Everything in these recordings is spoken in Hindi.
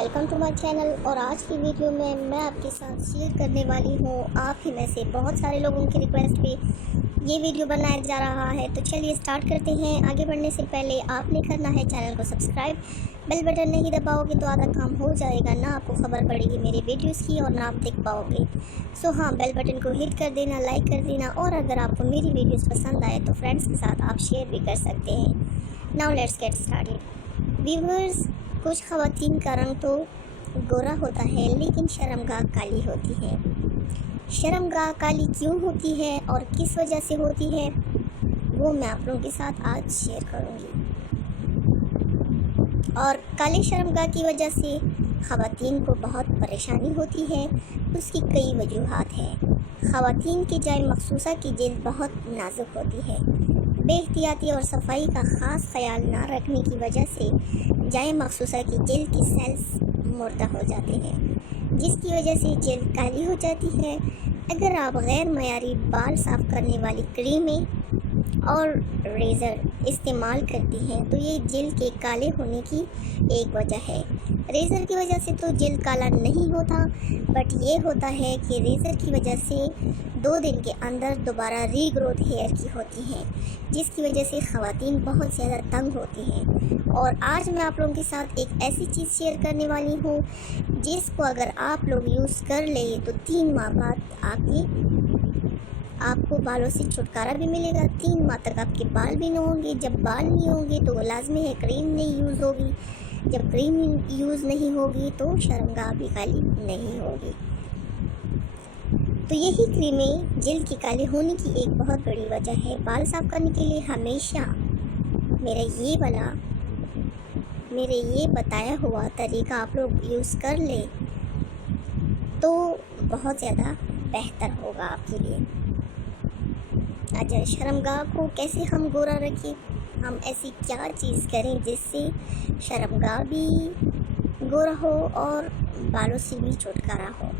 Welcome to my channel. और आज की वीडियो में मैं आपके साथ शेयर करने वाली हूँ, आप ही में से बहुत सारे लोगों की रिक्वेस्ट पे ये वीडियो बनाया जा रहा है। तो चलिए स्टार्ट करते हैं। आगे बढ़ने से पहले आपने करना है चैनल को सब्सक्राइब, बेल बटन नहीं दबाओगे तो आधा काम हो जाएगा, ना आपको खबर पड़ेगी मेरे वीडियोस की और ना आप देख पाओगे। सो हाँ, बेल बटन को हिट कर देना, लाइक कर देना, और अगर आपको मेरी वीडियोस पसंद आए तो फ्रेंड्स के साथ आप शेयर भी कर सकते हैं। Now let's get started. Viewers, कुछ ख़वातीन का रंग तो गोरा होता है लेकिन शर्मगाह काली होती है। शर्मगाह काली क्यों होती है और किस वजह से होती है, वो मैं आप लोगों के साथ आज शेयर करूँगी। और काले शर्मगाह की वजह से ख़वातीन को बहुत परेशानी होती है। उसकी कई वजूहात हैं। ख़वातीन की जाए मखसूसा की जिल्द बहुत नाजुक होती है। बेहतियाती और सफाई का ख़ास ख्याल ना रखने की वजह से जाए मखसूसा की जिल्द की सेल्स मुर्दा हो जाते हैं, जिसकी वजह से जिल्द काली हो जाती है। अगर आप गैर मयारी बाल साफ़ करने वाली क्रीमें और रेज़र इस्तेमाल करती हैं तो ये जिल्द के काले होने की एक वजह है। रेज़र की वजह से तो जिल्द काला नहीं होता, बट ये होता है कि रेज़र की वजह से 2 दिन के अंदर दोबारा रीग्रोथ हेयर की होती हैं, जिसकी वजह से ख़वातीन बहुत ज़्यादा तंग होती हैं। और आज मैं आप लोगों के साथ एक ऐसी चीज़ शेयर करने वाली हूँ जिसको अगर आप लोग यूज़ कर ले तो 3 माह बाद आपको बालों से छुटकारा भी मिलेगा। 3 माह तक आपके बाल भी नहीं होंगे। जब बाल नहीं होंगे तो वो लाजमी है क्रीम नहीं यूज़ होगी। जब क्रीम यूज़ नहीं होगी तो शर्मगाह भी काली नहीं होगी। तो यही क्रीमें जिल्द की काली होने की एक बहुत बड़ी वजह है। बाल साफ़ करने के लिए हमेशा मेरे ये बताया हुआ तरीका आप लोग यूज़ कर ले तो बहुत ज़्यादा बेहतर होगा आपके लिए। अच्छा, शर्मगाह को कैसे हम गोरा रखें, हम ऐसी क्या चीज़ करें जिससे शर्मगाह भी गोरा हो और बालों से भी छुटकारा हो।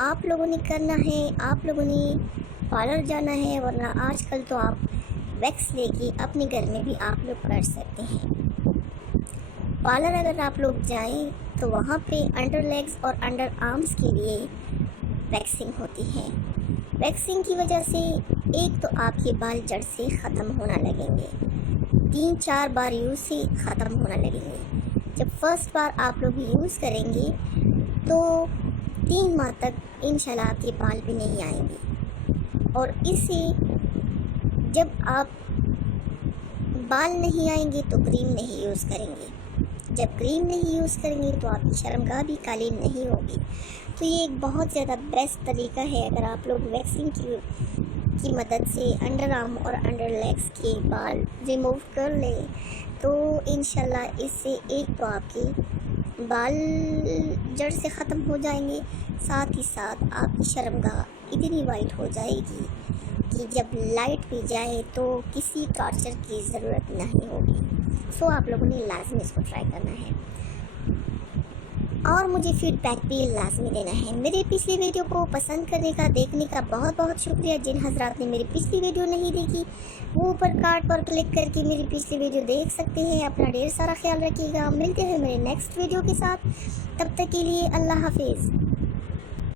आप लोगों ने करना है, आप लोगों ने पार्लर जाना है, वरना आजकल तो आप वैक्स लेके अपने घर में भी आप लोग कर सकते हैं। पार्लर अगर आप लोग जाएं तो वहाँ पे अंडर लेग्स और अंडर आर्म्स के लिए वैक्सिंग होती है। वैक्सिंग की वजह से एक तो आपके बाल जड़ से ख़त्म होना लगेंगे, 3-4 बार यूज़ से ख़त्म होना लगेंगे। जब फर्स्ट बार आप लोग यूज़ करेंगे तो 3 माह तक इंशाल्लाह आपके बाल भी नहीं आएंगे। और इससे जब आप बाल नहीं आएंगे तो क्रीम नहीं यूज़ करेंगे। जब क्रीम नहीं यूज़ करेंगे तो आपकी शर्मगाह भी काली नहीं होगी। तो ये एक बहुत ज़्यादा बेस्ट तरीका है। अगर आप लोग वैक्सिंग की मदद से अंडर आर्म और अंडर लेग्स के बाल रिमूव कर लें तो इंशाल्लाह इससे एक तो आपके बाल जड़ से ख़त्म हो जाएंगे, साथ ही साथ आपकी शर्मगाह इतनी वाइट हो जाएगी कि जब लाइट भी जाए तो किसी टॉर्चर की ज़रूरत नहीं होगी। सो आप लोगों ने लाजमी इसको ट्राई करना है और मुझे फीडबैक भी लाजमी देना है। मेरे पिछली वीडियो को पसंद करने का, देखने का बहुत बहुत शुक्रिया। जिन हजरात ने मेरी पिछली वीडियो नहीं देखी वो ऊपर कार्ड पर क्लिक करके मेरी पिछली वीडियो देख सकते हैं। अपना ढेर सारा ख्याल रखिएगा। मिलते हैं मेरे नेक्स्ट वीडियो के साथ। तब तक के लिए अल्लाह हाफिज़।